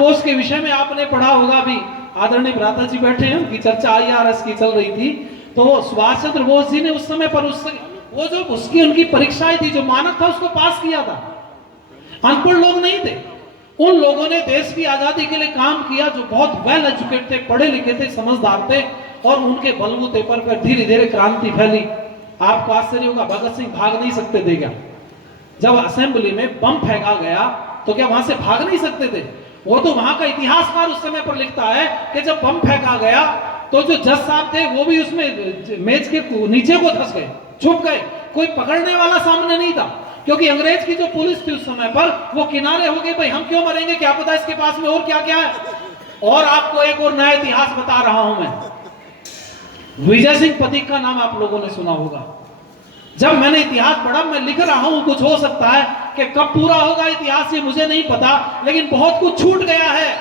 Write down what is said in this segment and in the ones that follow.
बोस के विषय में आपने पढ़ा होगा भी, आदरणीय भ्राता जी बैठे हैं, उनकी चर्चा IRS की चल रही थी। तो सुभाष चंद्र बोस जी ने उस समय पर वो जो उसकी उनकी परीक्षाएं थी, जो मानक था उसको पास किया था। अनपढ़ लोग नहीं थे, उन लोगों ने देश की आजादी के लिए काम किया, जो बहुत वेल एजुकेटेड थे, पढ़े लिखे थे, समझदार थे, और उनके बलबूते पर फिर धीरे धीरे क्रांति फैली। आपको आश्चर्य होगा, भगत सिंह भाग नहीं सकते थे क्या? जब असेंबली में बम फेंका गया तो क्या वहां से भाग नहीं सकते थे? वो तो वहां का इतिहासकार उस समय पर लिखता है कि जब बम फेंका गया तो जो जज साहब थे वो भी उसमें मेज के नीचे को धंस गए, छुप गए, कोई पकड़ने वाला सामने नहीं था, क्योंकि अंग्रेज की जो पुलिस थी उस समय पर वो किनारे हो गई, भाई हम क्यों मरेंगे, क्या पता इसके पास में और क्या क्या है। और आपको एक और नया इतिहास बता रहा हूं मैं, विजय सिंह पथिक का नाम आप लोगों ने सुना होगा। जब मैंने इतिहास पढ़ा, मैं लिख रहा हूं, कुछ हो सकता है कि कब पूरा होगा इतिहास ये मुझे नहीं पता, लेकिन बहुत कुछ छूट गया है।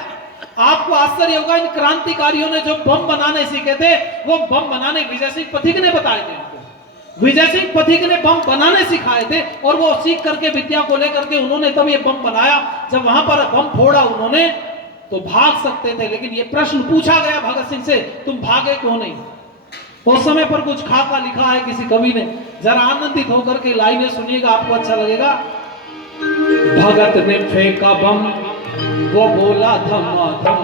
आपको आश्चर्य होगा, इन क्रांतिकारियों ने जो बम बनाने सीखे थे वो बम बनाने विजय सिंह पथिक ने बताए थे उनको। विजय सिंह पथिक ने बम बनाने सिखाए थे, और वो सीख करके विद्या को लेकर के उन्होंने तब ये बम बनाया। जब वहां पर बम फोड़ा उन्होंने तो भाग सकते थे, लेकिन ये प्रश्न पूछा गया भगत सिंह से, तुम भागे क्यों नहीं? उस समय पर कुछ खाका लिखा है किसी कवि ने, जरा आनंदित होकर के लाइनें सुनिएगा, आपको अच्छा लगेगा। भगत ने फेंका बम, वो बोला धमाधम,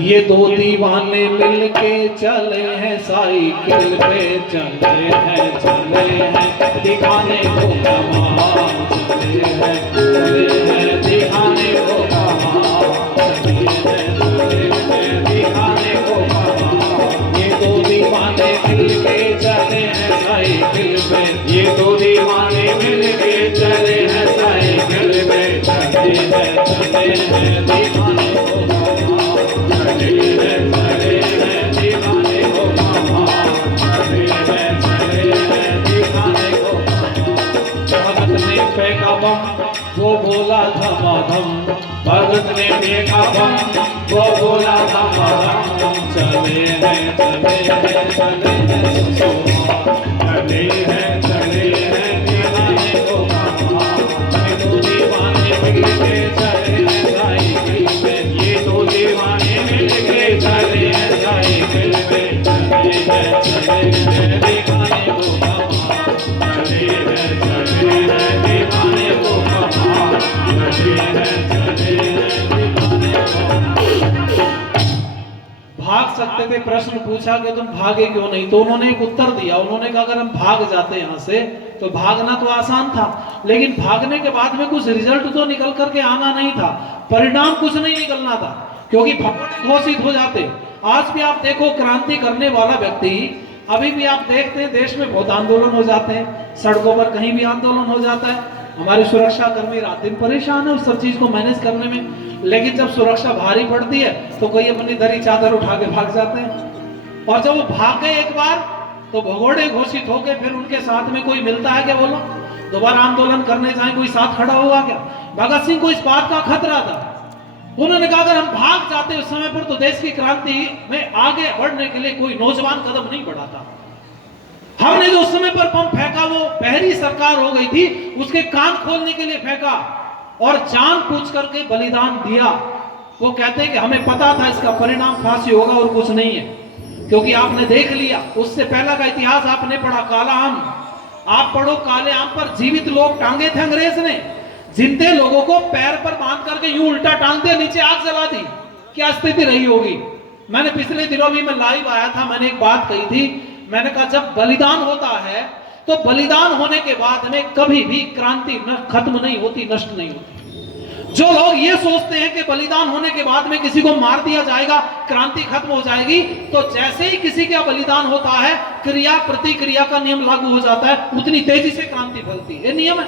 ये दो दीवाने मिलके चले हैं साइकिल पे, चले हैं दिखाने को कमाल, चले हैं दिखाने को कमाल, चले हैं दिखाने को कमाल, ये दो दीवाने मिलके चले हैं साइकिल पे, ये दो दीवाने मिलके चले हैं साइकिल पे, चले हैं दिखाने को वो बोला धमाधम, भगत ने फेंका बम, वो बोला धमाधम, चले हैं चले हैं चले हैं चले हैं दीवाने को ये दो दीवाने मिलके चले हैं साइकिल पे, ये दो दीवाने मिलके चले हैं साइकिल पे, चले हैं दीवाने को चले हैं दीवाने को भाग सकते थे। प्रश्न पूछा कि तुम भागे क्यों नहीं, तो उन्होंने एक उत्तर दिया, उन्होंने कहा अगर हम भाग जाते यहाँ से तो भागना तो आसान था, लेकिन भागने के बाद में कुछ रिजल्ट तो निकल करके आना नहीं था, परिणाम कुछ नहीं निकलना था, क्योंकि घोषित हो जाते। आज भी आप देखो, क्रांति करने वाला व्यक्ति, अभी भी आप देखते हैं देश में बहुत आंदोलन हो जाते हैं, सड़कों पर कहीं भी आंदोलन हो जाता है, हमारे सुरक्षा कर्मी रात दिन परेशान है उस सब चीज को मैनेज करने में, लेकिन जब सुरक्षा भारी पड़ती है तो कोई अपनी दरी चादर उठा के भाग जाते हैं। और जब वो भाग गए एक बार तो भगोड़े घोषित हो गए, फिर उनके साथ में कोई मिलता है क्या? बोलो, दोबारा आंदोलन करने जाए कोई साथ खड़ा हुआ क्या? भगत सिंह को इस बात का खतरा था, उन्होंने कहा अगर हम भाग जाते उस समय पर तो देश की क्रांति में आगे बढ़ने के लिए कोई नौजवान कदम नहीं बढ़ाता। हमने जो उस समय पर बम फेंका वो पहली सरकार हो गई थी, उसके कान खोलने के लिए फेंका और जान पूछ करके बलिदान दिया। वो कहते हैं कि हमें पता था इसका परिणाम फांसी होगा और कुछ नहीं है, क्योंकि आपने देख लिया, उससे पहला का इतिहास आपने पढ़ा, काला आम, आप पढ़ो, काले आम पर जीवित लोग टांगे थे अंग्रेज ने, जिंदे लोगों को पैर पर बांध करके यूं उल्टा टांग दिया, नीचे आग जला दी, क्या स्थिति रही होगी। मैंने पिछले दिनों भी मैं लाइव आया था, मैंने एक बात कही थी, मैंने कहा जब बलिदान होता है तो बलिदान होने के बाद में कभी भी क्रांति खत्म नहीं होती, नष्ट नहीं होती। जो लोग ये सोचते हैं कि बलिदान होने के बाद में किसी को मार दिया जाएगा, क्रांति खत्म हो जाएगी, तो जैसे ही किसी का बलिदान होता है क्रिया प्रतिक्रिया का नियम लागू हो जाता है, उतनी तेजी से क्रांति फैलती है, ये नियम है।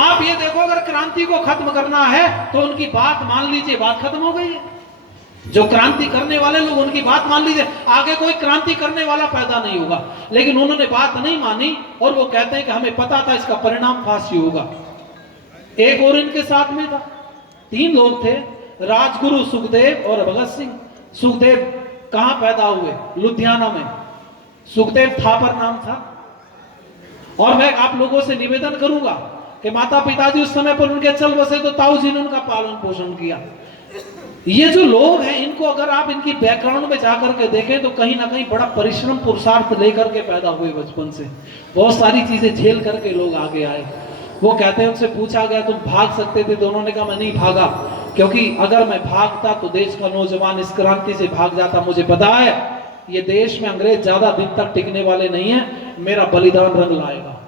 आप ये देखो, अगर क्रांति को खत्म करना है तो उनकी बात मान लीजिए, बात खत्म हो गई है। जो क्रांति करने वाले लोग, उनकी बात मान लीजिए, आगे कोई क्रांति करने वाला पैदा नहीं होगा। लेकिन उन्होंने बात नहीं मानी और वो कहते हैं कि हमें पता था इसका परिणाम फांसी होगा। एक और इनके साथ में था, 3 लोग थे, राजगुरु, सुखदेव और भगत सिंह। सुखदेव कहां पैदा हुए? लुधियाना में। सुखदेव थापर नाम था। और मैं आप लोगों से निवेदन करूंगा कि माता पिताजी उस समय पर उनके चल बसे तो ताऊ जी ने उनका पालन पोषण किया। ये जो लोग हैं इनको अगर आप इनकी बैकग्राउंड में जाकर के देखें तो कहीं ना कहीं बड़ा परिश्रम पुरुषार्थ लेकर के पैदा हुए, बचपन से बहुत सारी चीजें झेल करके लोग आगे आए। वो कहते हैं, उनसे पूछा गया तुम भाग सकते थे, तो उन्होंने कहा मैं नहीं भागा, क्योंकि अगर मैं भागता तो देश का नौजवान इस क्रांति से भाग जाता। मुझे पता है ये देश में अंग्रेज ज्यादा दिन तक टिकने वाले नहीं है, मेरा बलिदान रंग लाएगा,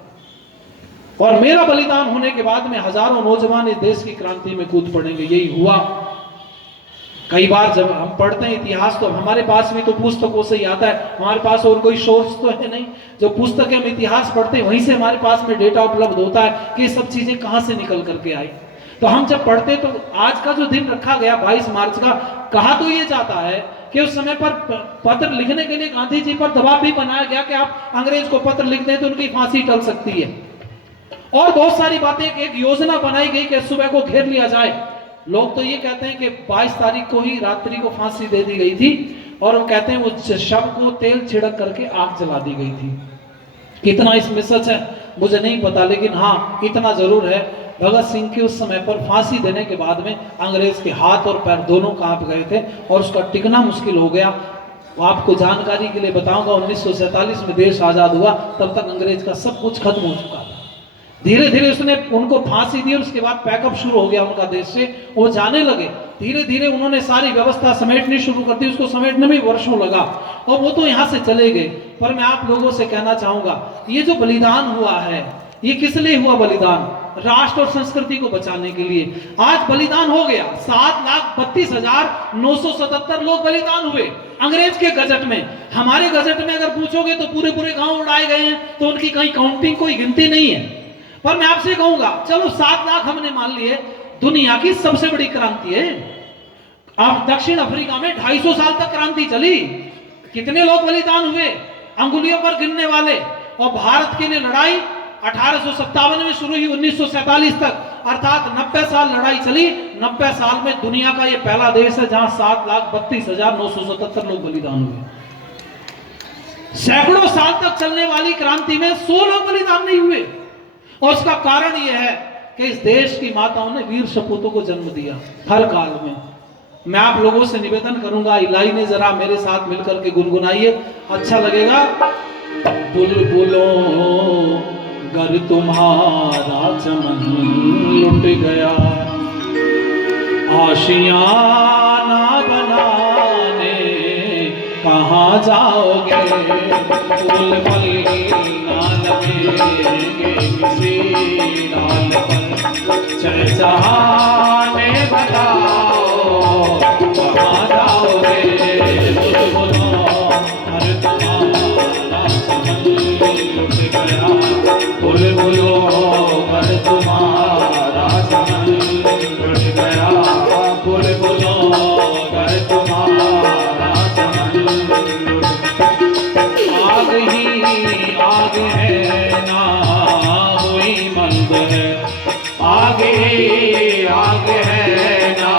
और मेरा बलिदान होने के बाद में हजारों नौजवान इस देश की क्रांति में कूद पड़ेंगे। यही हुआ। कई बार जब हम पढ़ते हैं इतिहास तो हमारे पास भी तो पुस्तकों से ही आता है, हमारे पास और कोई सोर्स तो है नहीं। जो पुस्तकें हम इतिहास पढ़ते हैं वहीं से हमारे पास में डेटा उपलब्ध होता है कि ये सब चीजें कहां से निकल करके आई। तो हम जब पढ़ते तो आज का जो दिन रखा गया 22 मार्च का, कहा तो ये जाता है कि उस समय पर पत्र लिखने के लिए गांधी जी पर दबाव भी बनाया गया कि आप अंग्रेज को पत्र लिख दें तो उनकी फांसी टल सकती है, और बहुत सारी बातें, एक योजना बनाई गई कि सुबह को घेर लिया जाए। लोग तो ये कहते हैं कि 22 तारीख को ही रात्रि को फांसी दे दी गई थी, और वो कहते हैं उस शव को तेल छिड़क करके आग जला दी गई थी। कितना इसमें सच है मुझे नहीं पता, लेकिन हाँ इतना जरूर है भगत सिंह की उस समय पर फांसी देने के बाद में अंग्रेज के हाथ और पैर दोनों कांप गए थे और उसका टिकना मुश्किल हो गया। आपको जानकारी के लिए बताऊंगा, 1947 में देश आजाद हुआ, तब तक अंग्रेज का सब कुछ खत्म हो चुका था। धीरे धीरे उसने उनको फांसी दी और उसके बाद पैकअप शुरू हो गया उनका देश से, वो जाने लगे। धीरे धीरे उन्होंने सारी व्यवस्था समेटनी शुरू कर दी, उसको समेटने में वर्षों लगा और वो तो यहाँ से चले गए। पर मैं आप लोगों से कहना चाहूंगा, ये जो बलिदान हुआ है ये किस लिए हुआ? बलिदान राष्ट्र और संस्कृति को बचाने के लिए। आज बलिदान हो गया, 7,32,977 लोग बलिदान हुए अंग्रेज के गजट में। हमारे गजट में अगर पूछोगे तो पूरे पूरे गांव उड़ाए गए हैं, तो उनकी कहीं काउंटिंग कोई गिनती नहीं है। पर मैं आपसे कहूंगा, चलो 7 लाख हमने मान लिए, दुनिया की सबसे बड़ी क्रांति है। अब दक्षिण अफ्रीका में 250 साल तक क्रांति चली, कितने लोग बलिदान हुए अंगुलियों पर गिनने वाले। और भारत के लिए लड़ाई 1857 में शुरू हुई, 1947 तक, अर्थात 90 साल लड़ाई चली। 90 साल में दुनिया का ये पहला देश है जहां 7,32,977 लोग बलिदान हुए। सैकड़ों साल तक चलने वाली क्रांति में 100 लोग बलिदान नहीं हुए, और उसका कारण यह है कि इस देश की माताओं ने वीर सपूतों को जन्म दिया हर काल में। मैं आप लोगों से निवेदन करूंगा, इलाई ने जरा मेरे साथ मिलकर के गुनगुनाइए, अच्छा लगेगा। बुलबुलों घर तुम्हारा चमन लुट गया, आशियाना बनाने कहाँ जाओगे, फूल फल ना लगेंगे किसी डाल पर, चहचहाने बताओ कहाँ जाओगे, बुलबुलों घर तुम्हारा चमन लुट गया, बुलबुलों घर तुम्हारा चमन लुट गया, बुलबुलों घर तुम्हारा चमन लुट गया। आग ही आग है ना हुई मंद है, आग ही आग है ना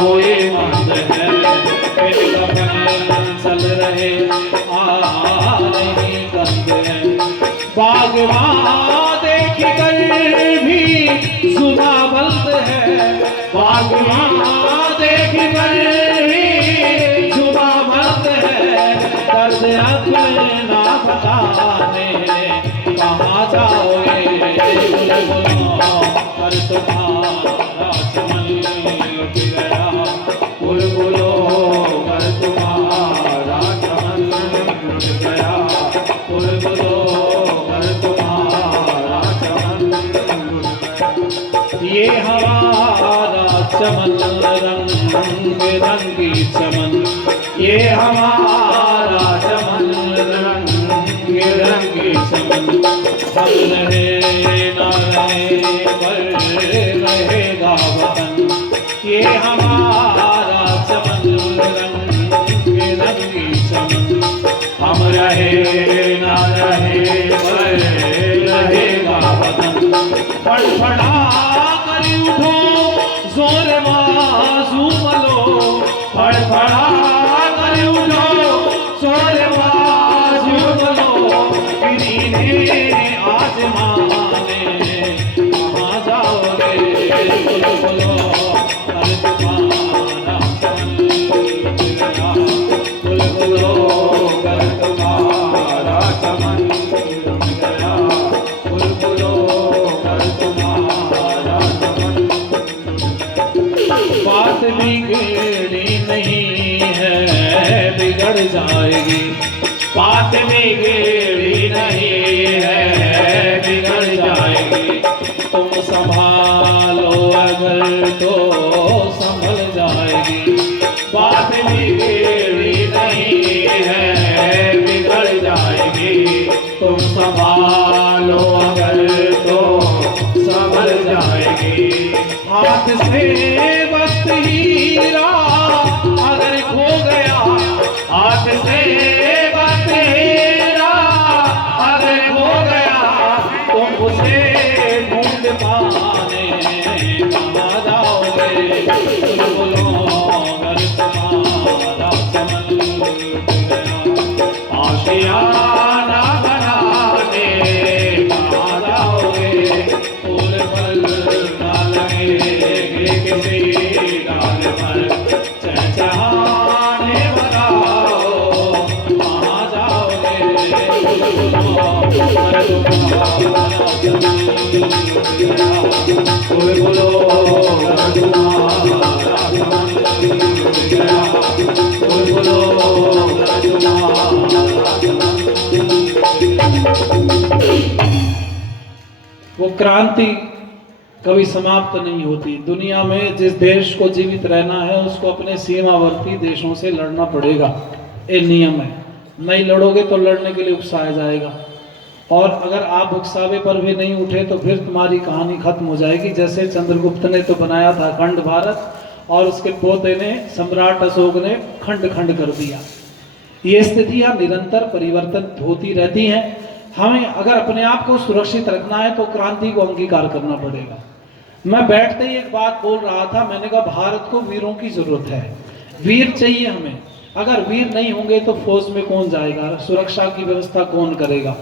हुई मंद है, चल रहे आ नहीं गंद है, बागवान देख कर भी सुना बंद है, बागवान देख कर भी सुना बंद है, दर्द अपना बताने कहाँ जाओगे, बुलबुलों घर तुम्हारा चमन लुट गया, बुलबुलों घर तुम्हारा चमन लुट गया, बुलबुलों घर तुम्हारा चमन लुट गया। ये हमारा चमन रंग बिरंगी चमन, ये हमारा चमन रंग बिरंगी चमन, हम रहे न रहे पर रहेगा वतन, ये हमारा चमन रंग बिरंगी चमन, हम रहे न रहे पर रहेगा वतन, फड़फड़ा कर उठो जोर बाजू मलो, फड़फड़ा कर उठो जोर बाजू मलो, गिरी ने आजमाने बात बिगड़ी नहीं है बिगड़ जाएगी, बात बिगड़ी नहीं है बिगड़ जाएगी, तुम संभालो अगर तो संभल जाएगी, बात बिगड़ी नहीं है बिगड़ जाएगी, तुम संभालो अगर तो संभल जाएगी। हाथ से वक्त हीरा अगर खो गया, हाथ से वक्त हीरा अगर खो गया, तुम उसे ढूंढ पाने कहाँ जाओगे, बोलो अगर तुम्हारा चमन गया, आशियाना बनाने कहाँ जाओगे, फूल फल डालेंगे किसी डाल पर, चहचहाने बनाओ कहाँ जाओगे, बोलो वो क्रांति कभी समाप्त नहीं होती। दुनिया में जिस देश को जीवित रहना है उसको अपने सीमावर्ती देशों से लड़ना पड़ेगा, ये नियम है। नहीं लड़ोगे तो लड़ने के लिए उकसाया जाएगा, और अगर आप उकसावे पर भी नहीं उठे तो फिर तुम्हारी कहानी खत्म हो जाएगी। जैसे चंद्रगुप्त ने तो बनाया था खंड भारत, और उसके पोते ने सम्राट अशोक ने खंड खंड कर दिया। ये स्थितियां निरंतर परिवर्तन होती रहती हैं। हमें अगर अपने आप को सुरक्षित रखना है तो क्रांति को अंगीकार करना पड़ेगा। मैं बैठते ही एक बात बोल रहा था, मैंने कहा भारत को वीरों की जरूरत है, वीर चाहिए हमें। अगर वीर नहीं होंगे तो फौज में कौन जाएगा, सुरक्षा की व्यवस्था कौन करेगा।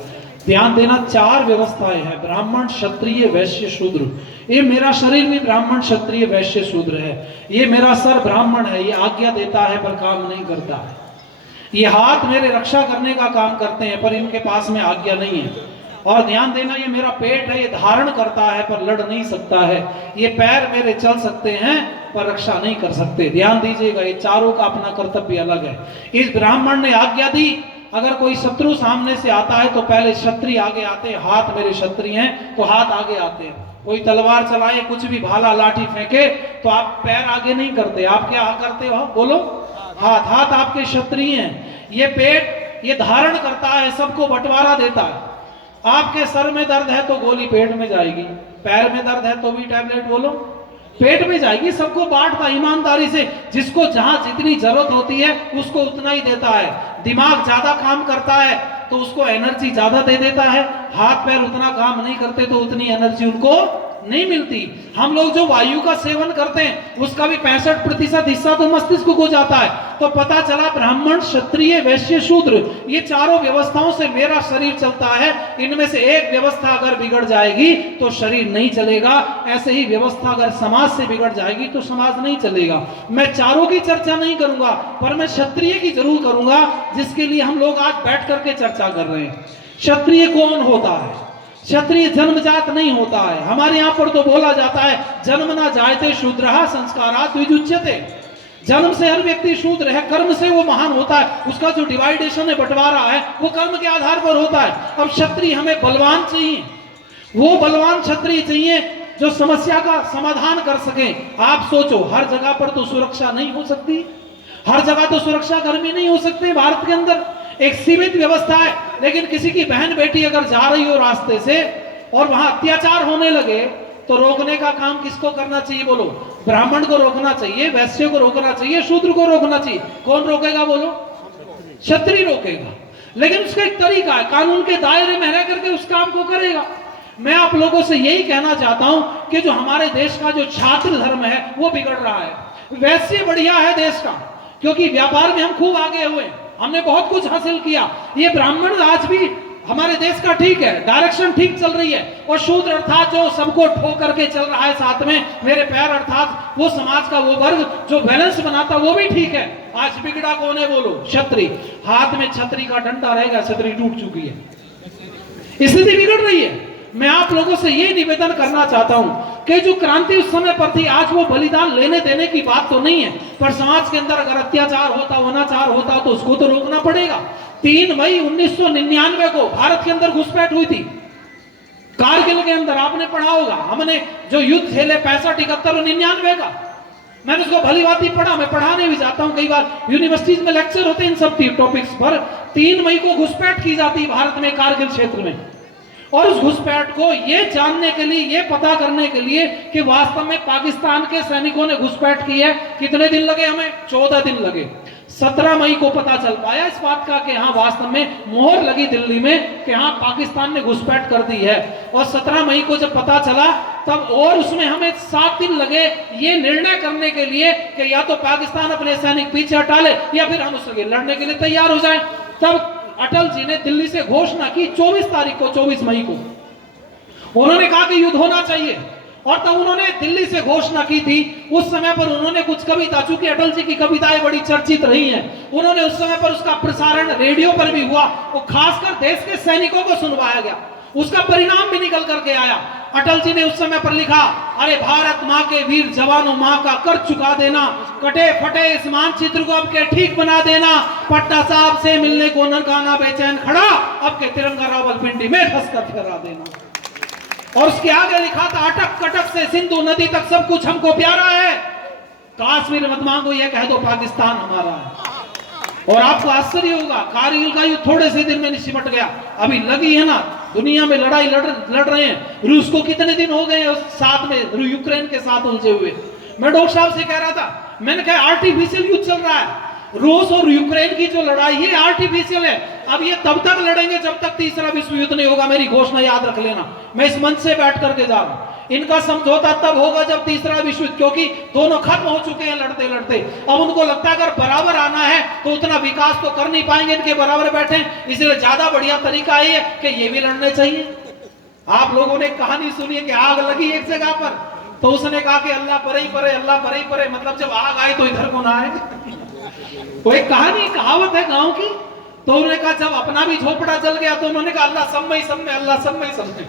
ध्यान देना, 4 व्यवस्थाएं हैं, ब्राह्मण क्षत्रिय वैश्य शूद्र। ये मेरा शरीर भी ब्राह्मण क्षत्रिय वैश्य शूद्र है। ये मेरा सर ब्राह्मण है, ये आज्ञा देता है पर काम नहीं करता है। ये हाथ मेरे रक्षा करने का काम करते हैं पर इनके पास में आज्ञा नहीं है। और ध्यान देना, ये मेरा पेट है, ये धारण करता है पर लड़ नहीं सकता है। ये पैर मेरे चल सकते हैं पर रक्षा नहीं कर सकते। ध्यान दीजिएगा, ये चारों का अपना कर्तव्य अलग है। इस ब्राह्मण ने आज्ञा दी, अगर कोई शत्रु सामने से आता है तो पहले क्षत्रिय आगे आते हैं। हाथ मेरे क्षत्रिय हैं तो हाथ आगे आते हैं। कोई तलवार चलाए, कुछ भी भाला लाठी फेंके तो आप पैर आगे नहीं करते, आप क्या करते हो, बोलो हाथ। हाथ आपके क्षत्रिय हैं। ये पेट ये धारण करता है, सबको बंटवारा देता है। आपके सर में दर्द है तो गोली पेट में जाएगी, पैर में दर्द है तो भी टैबलेट बोलो पेट में जाएगी। सबको बांटता ईमानदारी से, जिसको जहां जितनी जरूरत होती है उसको उतना ही देता है। दिमाग ज्यादा काम करता है तो उसको एनर्जी ज्यादा दे देता है। हाथ पैर उतना काम नहीं करते तो उतनी एनर्जी उनको नहीं मिलती। हम लोग जो वायु का सेवन करते हैं उसका भी 65% हिस्सा तो मस्तिष्क को जाता है। तो पता चला ब्राह्मण क्षत्रिय वैश्य शूद्र, ये चारों व्यवस्थाओं से मेरा शरीर चलता है। इनमें से एक व्यवस्था अगर बिगड़ जाएगी तो शरीर नहीं चलेगा। ऐसे ही व्यवस्था अगर समाज से बिगड़ जाएगी तो समाज नहीं चलेगा। मैं चारों की चर्चा नहीं करूंगा पर मैं क्षत्रिय की जरूर करूंगा, जिसके लिए हम लोग आज बैठ करके चर्चा कर रहे हैं। क्षत्रिय कौन होता है? क्षत्रिय जन्मजात नहीं होता है। हमारे यहाँ पर तो बोला जाता है जन्म ना जायते शूद्रः संस्कारात् द्विजुच्यते। जन्म से हर व्यक्ति शूद्र है, कर्म से वो महान होता है। उसका जो डिवाइडेशन है, बंटवारा है, वो कर्म के आधार पर होता है। अब क्षत्रिय हमें बलवान चाहिए, वो बलवान क्षत्रिय चाहिए जो समस्या का समाधान कर सके। आप सोचो, हर जगह पर तो सुरक्षा नहीं हो सकती, हर जगह तो सुरक्षा कर्मी नहीं हो सकते। भारत के अंदर एक सीमित व्यवस्था है, लेकिन किसी की बहन बेटी अगर जा रही हो रास्ते से और वहां अत्याचार होने लगे तो रोकने का काम किसको करना चाहिए, बोलो? ब्राह्मण को रोकना चाहिए, वैश्य को रोकना चाहिए, शूद्र को रोकना चाहिए। कौन रोकेगा, बोलो? क्षत्रिय रोकेगा। लेकिन उसका एक तरीका है, कानून के दायरे में रह करके उस काम को करेगा। मैं आप लोगों से यही कहना चाहता हूं कि जो हमारे देश का जो छात्र धर्म है वो बिगड़ रहा है। वैश्य बढ़िया है देश का, क्योंकि व्यापार में हम खूब आगे हुए, हमने बहुत कुछ हासिल किया। ये ब्राह्मण राज भी हमारे देश का ठीक है, डायरेक्शन ठीक चल रही है। और शूद्र अर्थात जो सबको ठो करके चल रहा है, साथ में मेरे पैर अर्थात वो समाज का वो वर्ग जो बैलेंस बनाता वो भी ठीक है। आज बिगड़ा कौन है, बोलो? क्षत्रिय। हाथ में छतरी का डंडा रहेगा, छतरी टूट चुकी है, स्थिति बिगड़ रही है। मैं आप लोगों से ये निवेदन करना चाहता हूं कि जो क्रांति उस समय पर थी, आज वो बलिदान लेने देने की बात तो नहीं है, पर समाज के अंदर अगर अत्याचार होता, अनाचार होता तो उसको तो रोकना पड़ेगा। 3 मई 1999 को भारत के अंदर घुसपैठ हुई थी कारगिल के अंदर, आपने पढ़ा होगा। हमने जो युद्ध झेले 65, 71 और 99 का, मैंने उसको भली भांति पढ़ा। मैं पढ़ाने भी जाता हूं, कई बार यूनिवर्सिटीज में लेक्चर होते हैं इन सब टॉपिक्स पर। 3 मई को घुसपैठ की जाती है भारत में कारगिल क्षेत्र में, और उस घुसपैठ को ये जानने के लिए, ये पता करने के लिए कि वास्तव में पाकिस्तान के सैनिकों ने घुसपैठ की है, कितने दिन लगे हमें? 14 दिन लगे। 17 मई को पता चल पाया इस बात का कि हाँ वास्तव में मोहर लगी दिल्ली में कि हाँ पाकिस्तान ने घुसपैठ कर दी है। और 17 मई को जब पता चला तब, और उसमें हमें 7 दिन लगे ये निर्णय करने के लिए कि या तो पाकिस्तान अपने सैनिक पीछे हटा ले या फिर हम उसके लड़ने के लिए तैयार हो जाएं। तब अटल जी ने दिल्ली से घोषणा की 24 तारीख को, 24 मई को उन्होंने कहा कि युद्ध होना चाहिए। और तब उन्होंने दिल्ली से घोषणा की थी। उस समय पर उन्होंने कुछ कविता, चूंकि अटल जी की कविताएं बड़ी चर्चित रही हैं, उन्होंने उस समय पर उसका प्रसारण रेडियो पर भी हुआ, वो खासकर देश के सैनिकों को सुनवाया गया। उसका परिणाम भी निकल करके आया। अटल जी ने उस समय पर लिखा, अरे भारत माँ के वीर जवानों, माँ का कर चुका देना, कटे फटे इस मानचित्र को अब के ठीक बना देना, पट्टा साहब से मिलने को ननकाना बेचैन खड़ा, अब के तिरंगा रावलपिंडी में धंस कर फहरा देना। और उसके आगे लिखा था, अटक कटक से सिंधु नदी तक सब कुछ हमको प्यारा है, काश्मीर मत मांगो ये कह दो पाकिस्तान हमारा है। और आपको आश्चर्य होगा, कारगिल का युद्ध थोड़े से दिन में सिमट गया। अभी लगी है ना, दुनिया में लड़ाई लड़ रहे हैं। रूस को कितने दिन हो गए साथ में, यूक्रेन के साथ उलझे हुए। मैं डॉक्टर साहब से कह रहा था, मैंने कहा आर्टिफिशियल युद्ध चल रहा है। रूस और यूक्रेन की जो लड़ाई है आर्टिफिशियल है। अब ये तब तक लड़ेंगे जब तक तीसरा विश्व युद्ध नहीं होगा, मेरी घोषणा याद रख लेना। मैं इस मंच से बैठ करके जा रहा हूं, इनका समझौता तब होगा जब तीसरा विश्व युद्ध, क्योंकि दोनों खत्म हो चुके हैं लड़ते लड़ते। अब उनको लगता है अगर बराबर आना है तो उतना विकास तो कर नहीं पाएंगे इनके बराबर बैठे, इसलिए ज्यादा बढ़िया तरीका है कि ये भी लड़ने चाहिए। आप लोगों ने कहानी सुनी है कि आग लगी एक जगह पर, तो उसने कहा कि अल्लाह परे ही परे, अल्लाह परे ही परे, मतलब जब आग आई तो इधर को ना आए। वो एक कहानी, कहावत है गांव की। तो उन्होंने कहा जब अपना भी झोपड़ा जल गया तो उन्होंने कहा अल्लाह सब में, सब में, अल्लाह सब में, सब में।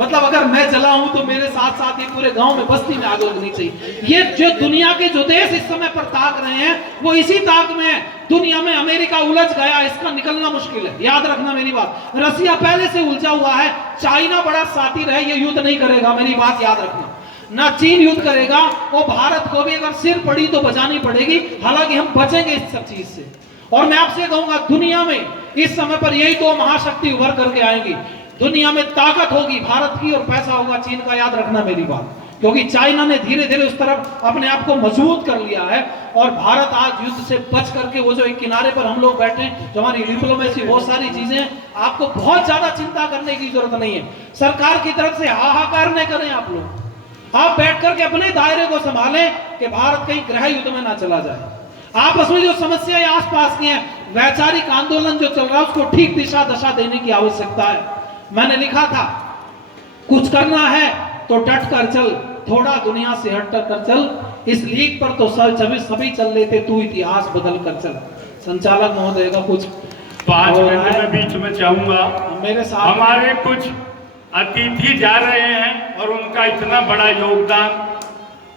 मतलब अगर मैं जला हूं तो मेरे साथ साथ ये पूरे गांव में, बस्ती में आग लगनी चाहिए। ये जो दुनिया के जो देश इस समय पर ताक रहे हैं वो इसी ताक में है। दुनिया में अमेरिका उलझ गया, इसका निकलना मुश्किल है, याद रखना मेरी बात। रसिया पहले से उलझा हुआ है, चाइना बड़ा सातिर है, ये युद्ध नहीं करेगा, मेरी बात याद रखना। ना चीन युद्ध करेगा, और भारत को भी अगर सिर पड़ी तो बचानी पड़ेगी। हालांकि हम बचेंगे इस सब चीज से। और मैं आपसे कहूंगा, दुनिया में इस समय पर यही 2 महाशक्ति उभर करके आएंगी। दुनिया में ताकत होगी भारत की और पैसा होगा चीन का, याद रखना मेरी बात। क्योंकि चाइना ने धीरे धीरे उस तरफ अपने आप को मजबूत कर लिया है, और भारत आज युद्ध से बच करके, वो जो एक किनारे पर हम लोग बैठे, जो हमारी डिप्लोमेसी, बहुत सारी चीजें, आपको बहुत ज्यादा चिंता करने की जरूरत नहीं है। सरकार की तरफ से हाहाकार नहीं करें आप लोग, आप बैठ करके अपने दायरे को संभालें कि भारत कहीं गृह युद्ध में ना चला जाए। आपस में जो समस्याएं आसपास की हैं, वैचारिक आंदोलन जो चल रहा है, उसको ठीक दिशा दशा देने की आवश्यकता है। मैंने लिखा था, कुछ करना है तो डट कर चल, थोड़ा दुनिया से हट कर चल, इस लीग पर तो सभी चल लेते, तू इतिहास बदल कर चल। संचालक महोदय का कुछ 5 मिनट में बीच में चाहूंगा, मेरे साथ हमारे कुछ अतिथि जा रहे हैं और उनका इतना बड़ा योगदान,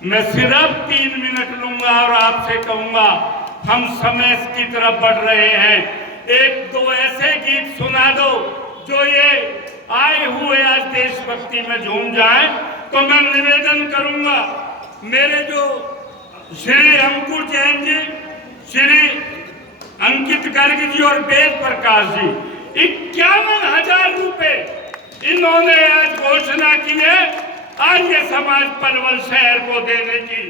मैं सिर्फ 3 मिनट लूंगा और आपसे कहूंगा, हम समय की तरफ बढ़ रहे हैं, 1-2 ऐसे गीत सुना दो जो ये आए हुए आज देशभक्ति में झूम जाए। तो मैं निवेदन करूंगा, मेरे जो श्री अंकुर जैन जी, श्री अंकित गर्ग जी और वेद प्रकाश जी, 51,000 रुपए इन्होंने आज घोषणा की है आर्य समाज पलवल शहर को देने की।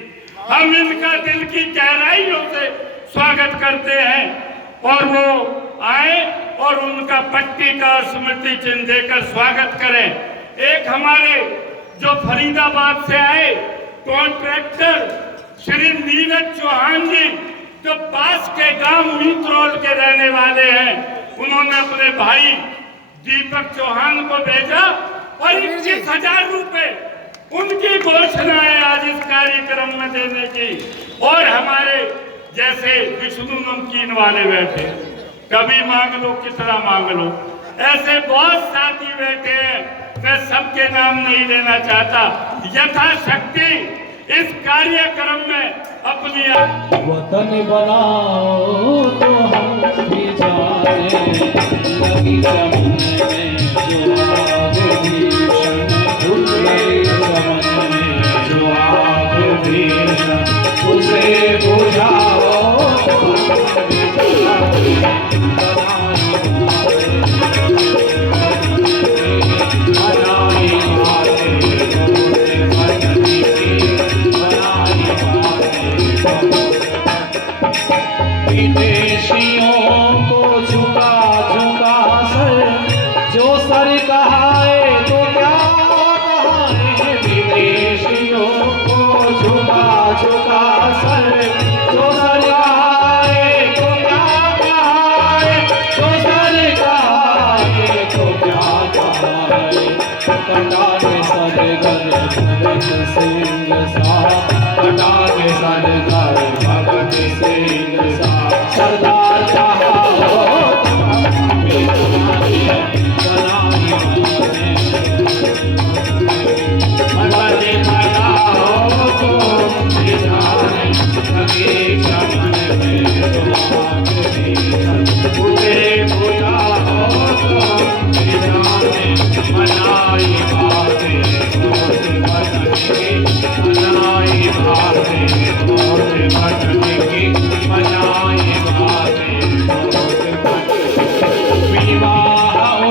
हम इनका दिल की गहराइयों से स्वागत करते हैं, और वो आए और उनका पट्टी का स्मृति चिन्ह देकर स्वागत करें। एक हमारे जो फरीदाबाद से आए कॉन्ट्रैक्टर श्री नीरज चौहान जी, जो पास के गांव मीतरौल के रहने वाले हैं, उन्होंने अपने भाई दीपक चौहान को भेजा और 21,000 रुपए उनकी घोषणा है आज इस कार्यक्रम में देने की। और हमारे जैसे विष्णु नमकीन वाले बैठे, कभी मांग लो कितना मांग लो, ऐसे बहुत साथी बैठे हैं मैं सबके नाम नहीं लेना चाहता। यथाशक्ति इस कार्यक्रम में अपनी वतन बनाओ तो हम भी जाने लगी चमन में जो आग भीषण उसे चमन में जो आग भीषण उसे बुझाओ तो हम भी विदेशियों को झुका झुका सर जो सर कहाए तो क्या कहाए। विदेशियों को झुका झुका सर जो सर कहाए तो क्या कहाए। जो सर कहाए तो क्या कहाए। कटा के सर घर भगत सिंह सा कटा के सर घर भगत सिंह सा सरदार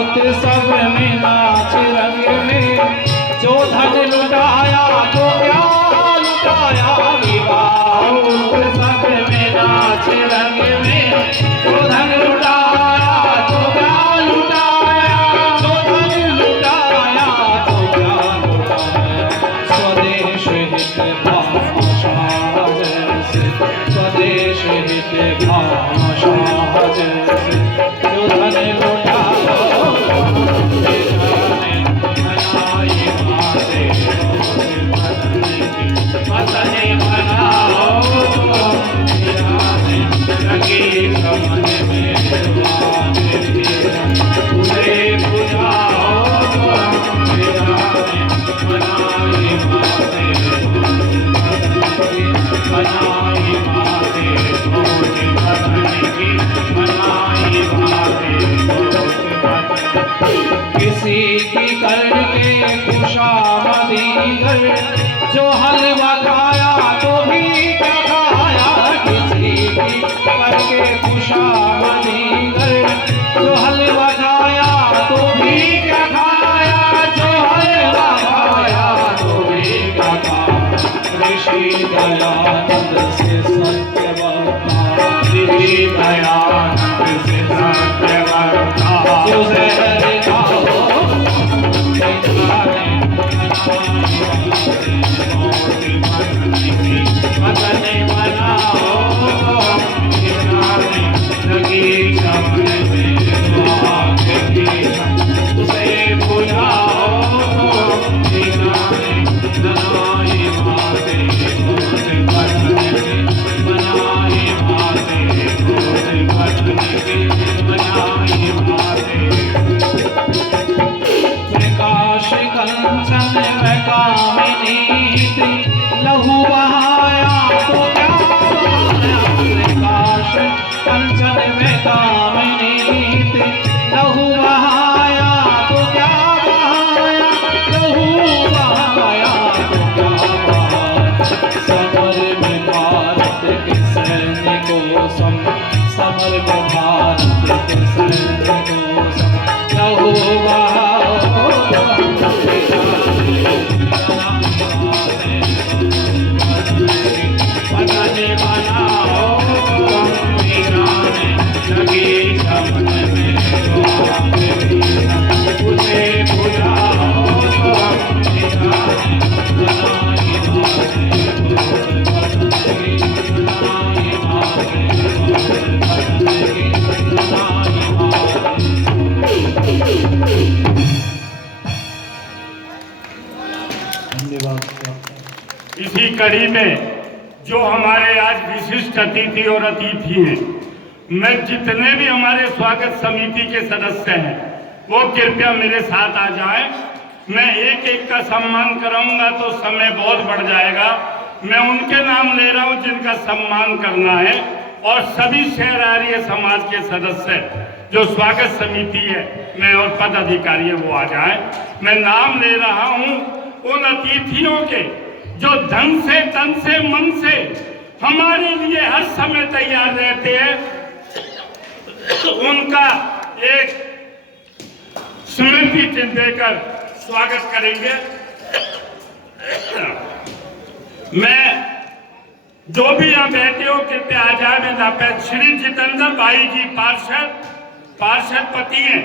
उत्सव में नाच रंग में जो धन लुटाया तो क्या लुटाया। विवाह उत्सव में नाच रंग में जो धन लुटाया तो क्या लुटाया। जो धन लुटाया तो क्या लुटाया। स्वदेश हित भाषा जैसे स्वदेश हित भाषा जैसे जो धन लुटाया किसी की करके खुशामदी कर जो हलवा खाया तो भी क्या खाया। किसी की करके खुशामदी कर जो हलवा खाया तो भी क्या खाया। जो हलवा खाया तो भी क्या खाया। ऋषि दयानंद से सत्य बता ऋषि दयानंद से सत्य बता जो जहर लहू बहाया तो क्या प्रकाश कंचन में कामिनी लहू बहाया तो क्या बहाया। लहू बहाया तो क्या बहाया। समर में भारत के सैनिकों समर में भारत के सैनिकों लहू बहाया। इसी कड़ी में जो हमारे आज विशिष्ट अतिथि और अतिथि हैं, मैं जितने भी हमारे स्वागत समिति के सदस्य हैं वो कृपया मेरे साथ आ जाएं मैं एक एक का सम्मान कराऊंगा तो समय बहुत बढ़ जाएगा। मैं उनके नाम ले रहा हूं जिनका सम्मान करना है, और सभी शहरारिय समाज के सदस्य जो स्वागत समिति है मैं और पदाधिकारी है वो आ जाए। मैं नाम ले रहा हूं उन अतिथियों के जो धन से तन से मन से हमारे लिए हर समय तैयार रहते हैं। उनका एक स्मृति चिन्ह देकर स्वागत करेंगे। मैं जो भी यहाँ बैठे हो कृपया आ जाए। श्री जितेंद्र भाई जी पार्षद पति हैं।